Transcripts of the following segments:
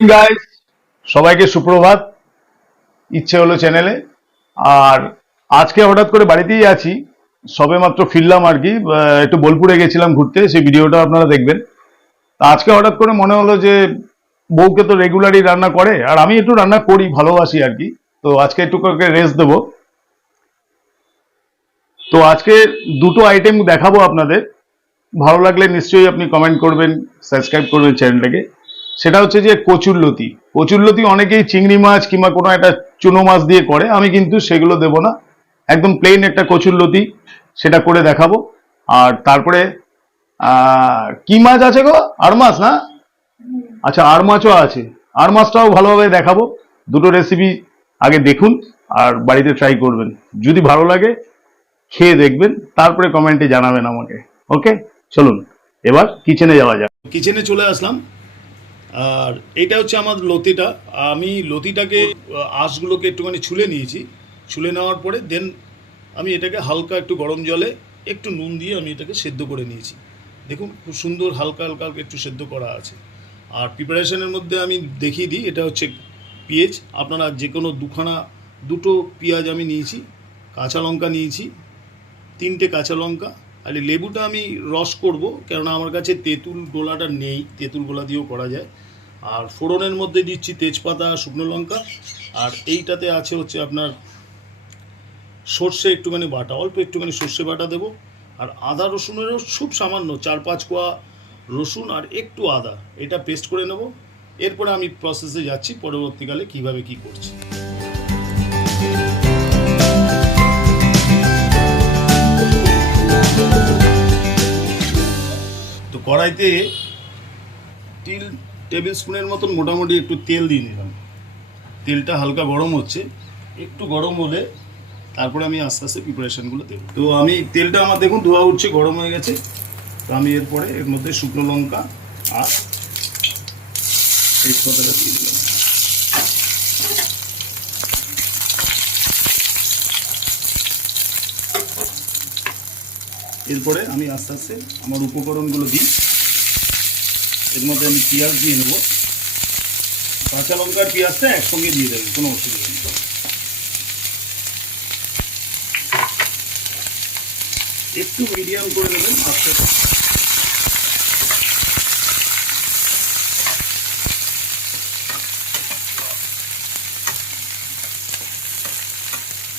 Guys, সবাইকে সুপ্রভাত। ইচ্ছে হলো চ্যানেলে। আর আজকে হঠাৎ করে বাড়িতেই আছি, সবে মাত্র ফিরলাম আর কি। একটু বোলপুরে গেছিলাম ঘুরতে, সেই ভিডিওটা আপনারা দেখবেন। তা আজকে হঠাৎ করে মনে হলো যে বউকে তো রেগুলারই রান্না করে, আর আমি একটু রান্না করি, ভালোবাসি আর কি। তো আজকে একটু রেস্ট দেবো। তো আজকে দুটো আইটেম দেখাবো আপনাদের। ভালো লাগলে নিশ্চয়ই আপনি কমেন্ট করবেন, সাবস্ক্রাইব করবেন চ্যানেলটাকে। সেটা হচ্ছে যে কচুরলতি। কচুরলতি অনেকেই চিংড়ি মাছ কিংবা কোনো একটা চুনো মাছ দিয়ে করে, আমি কিন্তু সেগুলো দেব না। একদম প্লেন একটা কচুরলতি, সেটা করে দেখাবো। আর তারপরে কি মাছ আছে গো? আর মাছ না? আচ্ছা, আর মাছও আছে। আর মাছটাও ভালোভাবে দেখাবো। দুটো রেসিপি আগে দেখুন আর বাড়িতে ট্রাই করবেন। যদি ভালো লাগে খেয়ে দেখবেন, তারপরে কমেন্টে জানাবেন আমাকে। ওকে, চলুন এবার কিচেনে যাওয়া যাক। কিচেনে চলে আসলাম। আর এইটা হচ্ছে আমার লতিটা। আমি লতিটাকে আঁশগুলোকে একটুখানি ছুলে নিয়েছি। ছুলে নেওয়ার পরে দেন আমি এটাকে হালকা একটু গরম জলে একটু নুন দিয়ে আমি এটাকে সেদ্ধ করে নিয়েছি। দেখুন খুব সুন্দর হালকা হালকা হালকা একটু সেদ্ধ করা আছে। আর প্রিপারেশনের মধ্যে আমি দেখিয়ে দিই, এটা হচ্ছে পেঁয়াজ। আপনারা যে কোনো দুটো পেঁয়াজ আমি নিয়েছি, কাঁচা লঙ্কা নিয়েছি, 3টে কাঁচা লঙ্কা। আর এই লেবুটা আমি রস করব, কেননা আমার কাছে তেঁতুল গোলাটা নেই, তেঁতুল গোলা দিয়েও করা যায়। আর ফোড়নের মধ্যে দিচ্ছি তেজপাতা, শুকনো লঙ্কা। আর এইটাতে আছে হচ্ছে আপনার সর্ষে একটুখানি বাটা, অল্প একটুখানি সর্ষে বাটা দেবো। আর আদা রসুনেরও খুব সামান্য 4-5 কোয়া রসুন আর একটু আদা, এটা পেস্ট করে নেব। এরপরে আমি প্রসেসে যাচ্ছি পরবর্তীকালে কিভাবে কি করছি। তো কড়াইতে 3 টেবিল স্পুনের মতন মোটামুটি একটু তেল দিয়ে নিলাম। তেলটা হালকা গরম হচ্ছে, একটু গরম হলে তারপরে আমি আস্তে আস্তে প্রিপারেশনগুলো দেবো। তো আমি তেলটা আমার দেখুন ধোয়া উঠছে, গরম হয়ে গেছে। তো আমি এরপরে এর মধ্যে শুকনো লঙ্কা আর তেজপাতাটা দিয়ে দিলাম। এরপরে আমি আস্তে আস্তে আমার উপকরণগুলো দিই। এর মধ্যে আমি পেঁয়াজ দিয়ে নেবো। কাঁচা লঙ্কা আর পেঁয়াজটা একসঙ্গে দিয়ে দেবেন, কোনো অসুবিধা নেই। একটু মিডিয়াম করে নেবেন আস্তে আস্তে।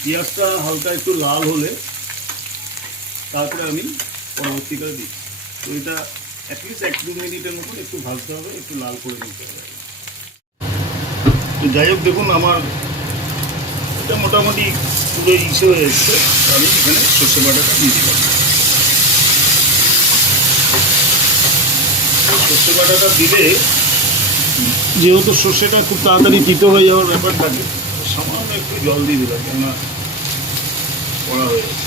পেঁয়াজটা হালকা একটু লাল হলে তারপরে আমি পরবর্তীকালে দিই। তো এটা অ্যাটলিস্ট 1-2 মিনিটের মতন একটু ভাজতে হবে, একটু লাল করে নিতে হবে। তো যাই হোক, দেখুন আমার এটা মোটামুটি পুরো ইসে হয়ে এসছে। আমি এখানে সর্ষে বাটাটা দিয়ে দিলাম। সর্ষে বাটাটা দিলে যেহেতু সর্ষেটা খুব তাড়াতাড়ি তিতো হয়ে যাওয়ার ব্যাপার থাকে, সামান্য একটু জল দিয়ে দিলাম, কেননা কড়া হয়ে গেছে।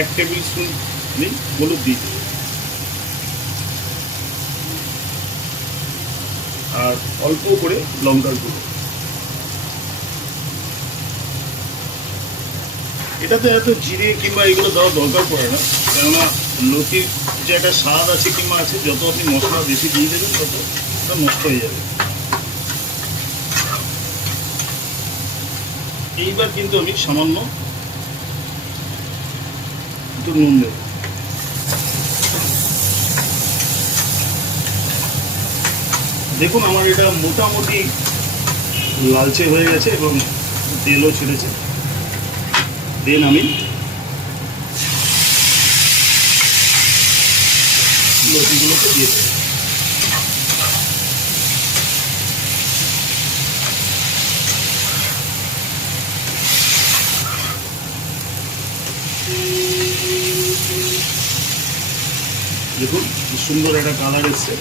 1 টেবিল স্পুন আমি হলুদ দিই, আর অল্প করে লঙ্কার গুঁড়ো। এটাতে এত জিরে কিংবা এগুলো দেওয়ার দরকার পড়ে না, কেননা লতির যে একটা স্বাদ আছে কিংবা আছে, যত আপনি মশলা বেশি দিয়ে দেবেন তত ওটা নষ্ট হয়ে যাবে। এইবার কিন্তু আমি সামান্য একটু নুন দেব। দেখুন আমার এটা মোটামুটি লালচে হয়ে গেছে এবং তেলও ছেড়েছে। দেন আমি লতিগুলোকে দিয়ে দেবো। দেখুন কি সুন্দর একটা কালার এসছে।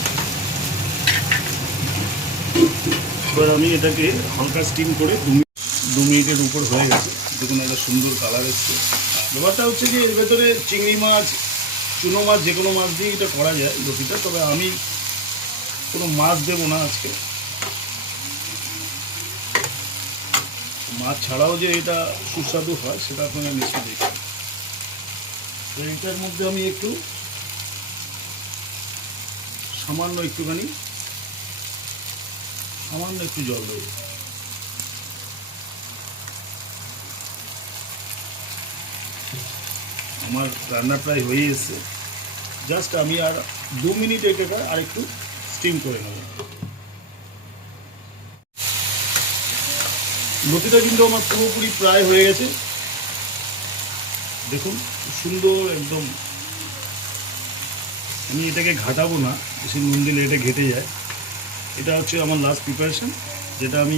এবার আমি এটাকে হালকা স্টিম করে 2 মিনিটের উপর হয়ে গেছে। দেখুন একটা সুন্দর কালার এসছে। ব্যাপারটা হচ্ছে যে এর ভেতরে চিংড়ি মাছ, চুনো মাছ, যে কোনো মাছ দিয়ে এটা করা যায় লতিটা, তবে আমি কোনো মাছ দেবো না আজকে। মাছ ছাড়াও যে এটা সুস্বাদু হয় সেটা আপনারা নিশ্চয়ই দেখবেন। তো এটার মধ্যে আমি একটু সামান্য একটু জল দেবো। আমার রান্না প্রায় হয়ে এসেছে, জাস্ট আমি আর 2 মিনিট এটাকে আর একটু স্টিম করে নেব। লতিটা কিন্তু আমার পুরোপুরি প্রায় হয়ে গেছে, দেখুন সুন্দর একদম। আমি এটাকে ঘাটাবো না, বেশি নুন দিলে এটা ঘেটে যায়। এটা হচ্ছে আমার লাস্ট প্রিপারেশন, যেটা আমি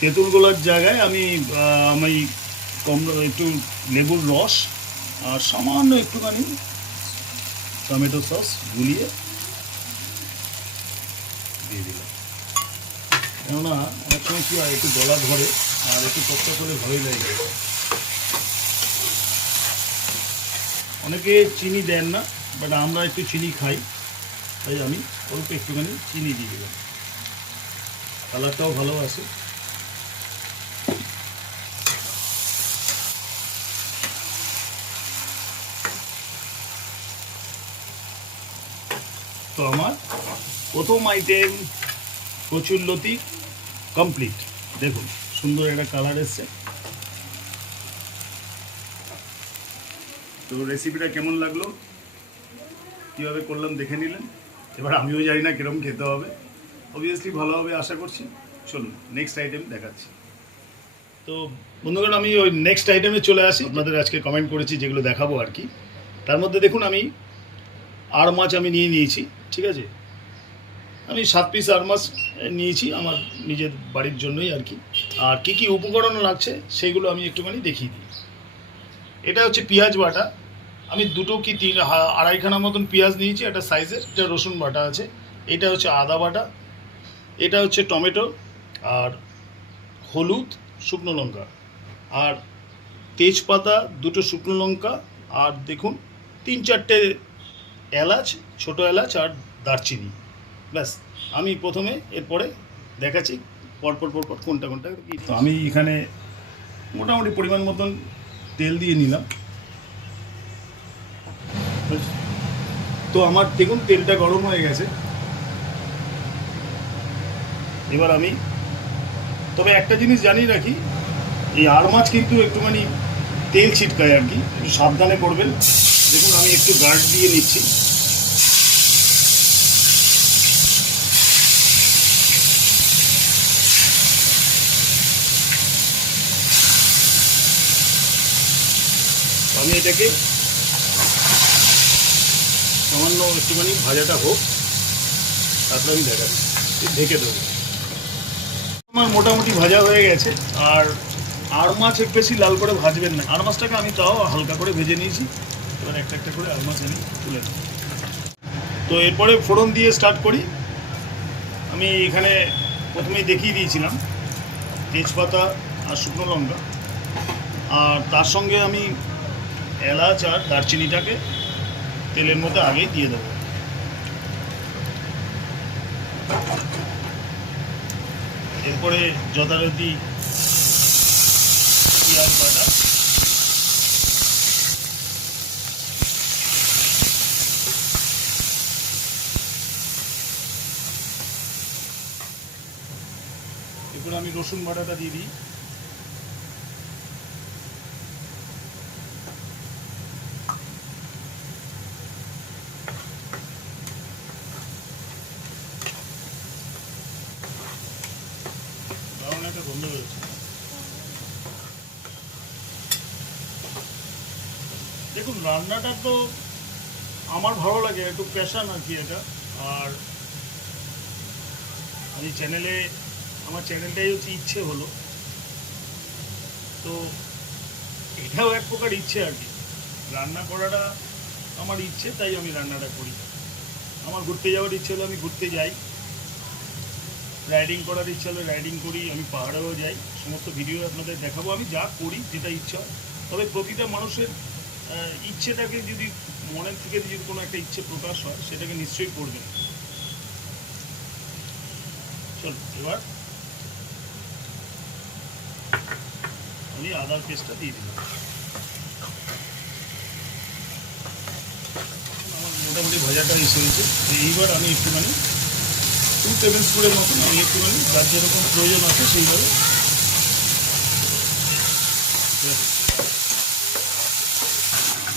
তেঁতুল গোলার জায়গায় আমি একটু লেবুর রস আর সামান্য একটুখানি টমেটো সস গুলিয়ে দিয়ে দিলাম। কেননা অনেক সময় কী হয়, একটু গলা ধরে আর একটু কষ্ট করে ভয় লাগে। অনেকে চিনি দেন না, বাট আমরা একটু চিনি খাই, তাই আমি অল্প একটুখানি চিনি দিয়ে দিলাম, কালারটাও ভালো আছে। তো আমার প্রথম আইটেম কচুরলতি কমপ্লিট। দেখুন সুন্দর একটা কালার এসছে। তো রেসিপিটা কেমন লাগলো, কীভাবে করলাম দেখে নিলেন। এবার আমিও জানি না কীরকম খেতে হবে, অবভিয়াসলি ভালো হবে আশা করছি। চলুন নেক্সট আইটেম দেখাচ্ছি। তো বন্ধুগণ, আমি ওই নেক্সট আইটেমে চলে আসি। আপনাদের আজকে কমেন্ট করেছি যেগুলো দেখাবো আর কি, তার মধ্যে দেখুন আমি আড় মাছ আমি নিয়েছি, ঠিক আছে। আমি 7 পিস আড় মাছ নিয়েছি আমার নিজের বাড়ির জন্যই আর কি। আর কী কী উপকরণ লাগছে সেগুলো আমি একটুখানি দেখিয়ে দিই। এটা হচ্ছে পেঁয়াজ বাটা, আমি 2 কি 3 আড়াইখানা মতন পেঁয়াজ নিয়েছি একটা সাইজের। এটা রসুন বাটা আছে, এটা হচ্ছে আদা বাটা, এটা হচ্ছে টমেটো আর হলুদ, শুকনো লঙ্কা আর তেজপাতা, 2টো শুকনো লঙ্কা আর দেখুন 3-4টে এলাচ, ছোটো এলাচ আর দারচিনি। ব্যাস, আমি প্রথমে এরপরে দেখাচ্ছি পরপর কোনটা কি। তো আমি এখানে মোটামুটি পরিমাণ মতন তেল দিয়ে নিলাম। তো আমার দেখুন তেলটা গরম হয়ে গেছে। এবার আমি তবে একটা জিনিস জানিয়ে রাখি, এই আড় মাছ কিন্তু একটুখানি তেল ছিটকায় আর কি, একটু সাবধানে করবেন। দেখুন আমি একটু গার্ড দিয়ে নিচ্ছি। আমি এটাকে সামান্য একটুখানি ভাজাটা হোক, তারপরে আমি দেখাচ্ছি, ঢেকে দেবো। আমার মোটামুটি ভাজা হয়ে গেছে। আর আড় মাছ একটু বেশি লাল করে ভাজবেন না, আড় মাছটাকে আমি তাও হালকা করে ভেজে নিয়েছি। এবার একটা একটা করে আড় মাছ আমি তুলে নেব। তো এরপরে ফোড়ন দিয়ে স্টার্ট করি। আমি এখানে প্রথমেই দেখিয়ে দিয়েছিলাম তেজপাতা আর শুকনো লঙ্কা, আর তার সঙ্গে আমি এলাচ আর দারচিনিটাকে তেলের মধ্যে আগেই দিয়ে দেবো। এরপরে যথারীতি পেঁয়াজ বাটা, এরপরে আমি রসুন বাটাটা দিয়ে দিই। একটা গন্ধ বেরোচ্ছে। দেখুন রান্নাটা তো আমার ভালো লাগে, একটু প্যাশন আর কি এটা। আর আমি আমার চ্যানেলটাই হচ্ছে ইচ্ছে হলো, তো এটাও এক প্রকার ইচ্ছে আর কি। রান্না করাটা আমার ইচ্ছে, তাই আমি রান্নাটা করি। আমার ঘুরতে যাওয়ার ইচ্ছে হলে আমি ঘুরতে যাই, রাইডিং করার ইচ্ছা হলে রাইডিং করি, আমি পাহাড়েও যাই। সমস্ত ভিডিও আপনাদের দেখাবো আমি যা করি, যেটা ইচ্ছা। তবে প্রতিটা মানুষের ইচ্ছেটাকে যদি মনের থেকে যদি কোনো একটা ইচ্ছে প্রকাশ হয়, সেটাকে নিশ্চয়ই করবেন। চল এবার আমি আদার পেস্টটা দিয়ে দিলাম। আমার মোটামুটি ভাজাটা এসে হয়েছে। এইবার আমি একটুখানি 2 টেবিল স্পুনের মতন আমি একটুখানি যার যেরকম প্রয়োজন আছে সেইভাবে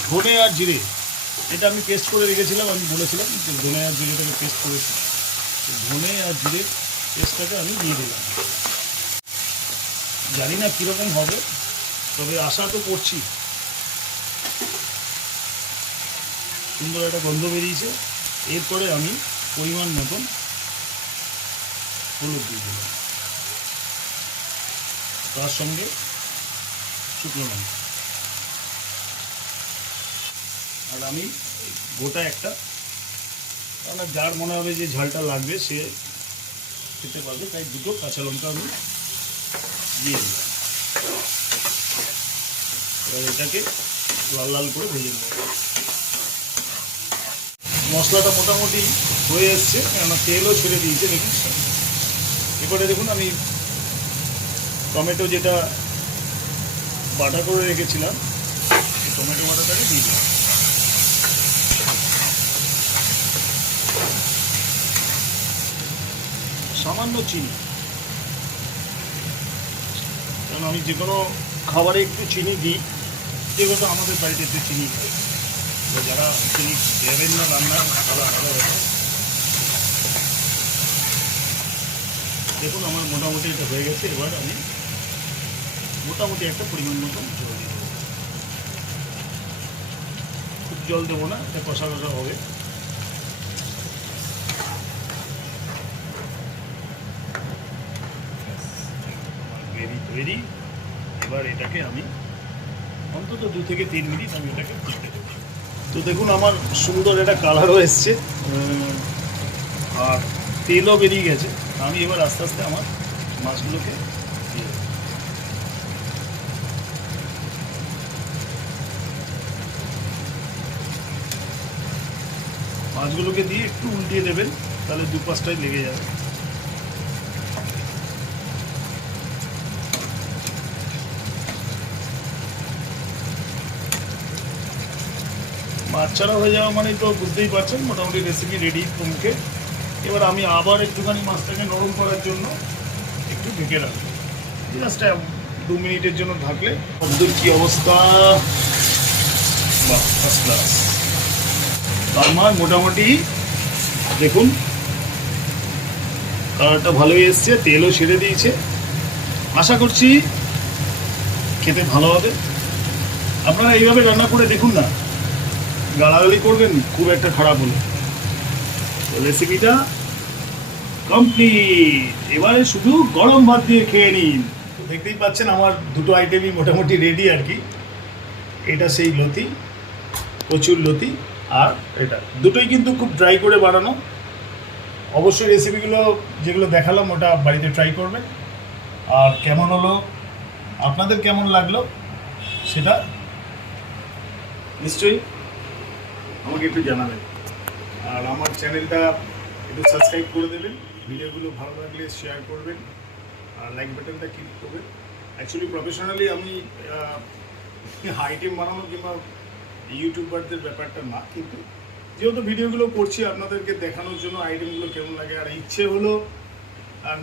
ধনে আর জিরে, এটা আমি পেস্ট করে রেখেছিলাম। আমি বলেছিলাম যে ধনে আর জিরেটাকে পেস্ট করেছি। ধনে আর জিরে পেস্টটাকে আমি দিয়ে দিলাম। জানি না কীরকম হবে, তবে আশা তো করছি। সুন্দর একটা গন্ধ বেরিয়েছে। এরপরে আমি পরিমাণ মতন হলুদ দিয়ে দিলাম, তার সঙ্গে শুকনো লঙ্কা। আর আমি গোটা একটা, কারণ যার মনে হবে যে ঝালটা লাগবে সে খেতে পারবে, তাই 2টো কাঁচা লঙ্কা আমি দিয়ে দিলাম। এবার এটাকে লাল লাল করে ভেজে নেব। মশলাটা মোটামুটি হয়ে এসছে, কেননা তেলও ছেড়ে দিয়েছে দেখুন। এবারে দেখুন আমি টমেটো যেটা বাটা করে রেখেছিলাম, এই টমেটো বাটাটাকে দিয়ে দিলাম। সামান্য চিনি, কারণ আমি যে কোনো খাবারে একটু চিনি দিই, যেগুলো আমাদের বাড়িতে একটু চিনি খাই। যারা চিনি দেবেন না রান্না তারা ভালো হবে। দেখুন আমার মোটামুটি এটা হয়ে গেছে। এবার আমি মোটামুটি একটা পরিমাণ মতন জল দিয়ে দেবো। খুব জল দেবো না, এটা কষা কষা হবে। গ্রেভি তৈরি। এবার এটাকে আমি অন্তত 2 থেকে 3 মিনিট আমি এটাকে ফুটতে দেবো। তো দেখুন আমার সুন্দর একটা কালারও এসছে আর তেলও বেরিয়ে গেছে। আমি এবার আস্তে আস্তে আমার মাছগুলোকে দিয়ে দেবো। মাছগুলোকে দিয়ে একটু উল্টিয়ে দেবেন, তাহলে 2-5টায় লেগে যাবে। মাছ ছাড়া হয়ে যাওয়া মানে তো বুঝতেই পারছেন মোটামুটি রেসিপি রেডি মুখে। এবার আমি আবার একটুখানি মাছটাকে নরম করার জন্য একটু ঢেকে রাখবো। জাস্ট 2 মিনিটের জন্য ঢাকলে কতদূর কী অবস্থা। বাহ, ফার্স্ট ক্লাস। আমার মোটামুটি দেখুন কালারটা ভালোই এসছে, তেলও ছেড়ে দিয়েছে। আশা করছি খেতে ভালো হবে। আপনারা এইভাবে রান্না করে দেখুন না, গালাগালি করবেন খুব একটা খারাপ হলো। রেসিপিটা কমপ্লিট। এবারে শুধু গরম ভাত দিয়ে খেয়ে নিন। দেখতেই পাচ্ছেন আমার 2টো আইটেমই মোটামুটি রেডি আর কি। এটা সেই লতি, কচুর লতি, আর এটা দুটোই কিন্তু খুব ড্রাই করে বানানো। অবশ্যই রেসিপিগুলো যেগুলো দেখালাম ওটা বাড়িতে ট্রাই করবেন। আর কেমন হলো, আপনাদের কেমন লাগলো সেটা নিশ্চয়ই আমাকে একটু জানাবেন। আর আমার চ্যানেলটা একটু সাবস্ক্রাইব করে দেবেন। ভিডিওগুলো ভালো লাগলে শেয়ার করবেন আর লাইক বাটনটা ক্লিক করবেন। অ্যাকচুয়ালি প্রফেশনালি আমি আইটেম বানানো কিংবা ইউটিউবারদের ব্যাপারটা না, কিন্তু যেহেতু ভিডিওগুলো করছি আপনাদেরকে দেখানোর জন্য আইটেমগুলো কেমন লাগে। আর ইচ্ছে হলো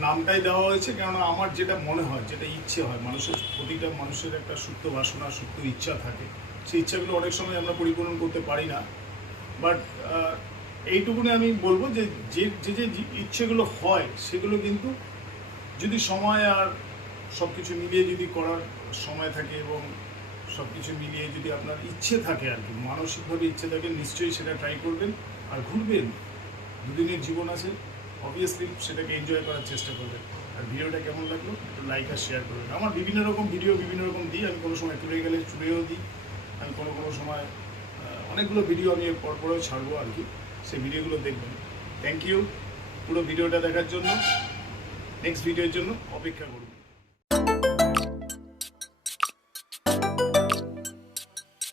নামটাই দেওয়া হয়েছে, কেননা আমার যেটা মনে হয়, যেটা ইচ্ছে হয়, মানুষের প্রতিটা মানুষের একটা সুপ্ত বাসনা, সুপ্ত ইচ্ছা থাকে। সেই ইচ্ছাগুলো অনেক সময় আমরা পরিপূরণ করতে পারি না। বাট এইটুকুনি আমি বলবো যে যে যে ইচ্ছেগুলো হয় সেগুলো কিন্তু যদি সময় আর সব কিছু মিলিয়ে যদি করার সময় থাকে এবং সব কিছু মিলিয়ে যদি আপনার ইচ্ছে থাকে আর কি, মানসিকভাবে ইচ্ছে থাকে, নিশ্চয়ই সেটা ট্রাই করবেন আর ঘুরবেন। 2 দিনের জীবন আছে, অবভিয়াসলি সেটাকে এনজয় করার চেষ্টা করবেন। আর ভিডিওটা কেমন লাগলো একটু লাইক আর শেয়ার করবেন। আমার বিভিন্ন রকম ভিডিও বিভিন্ন রকম দিই। আমি কোনো সময় চলে গেলে চুড়েও দিই। আমি কোনো সময় অনেকগুলো ভিডিও আমি পরপরেও ছাড়বো আর কি, সেই ভিডিওগুলো দেখবেন। থ্যাংক ইউ পুরো ভিডিওটা দেখার জন্য। নেক্সট ভিডিওর জন্য অপেক্ষা করুন।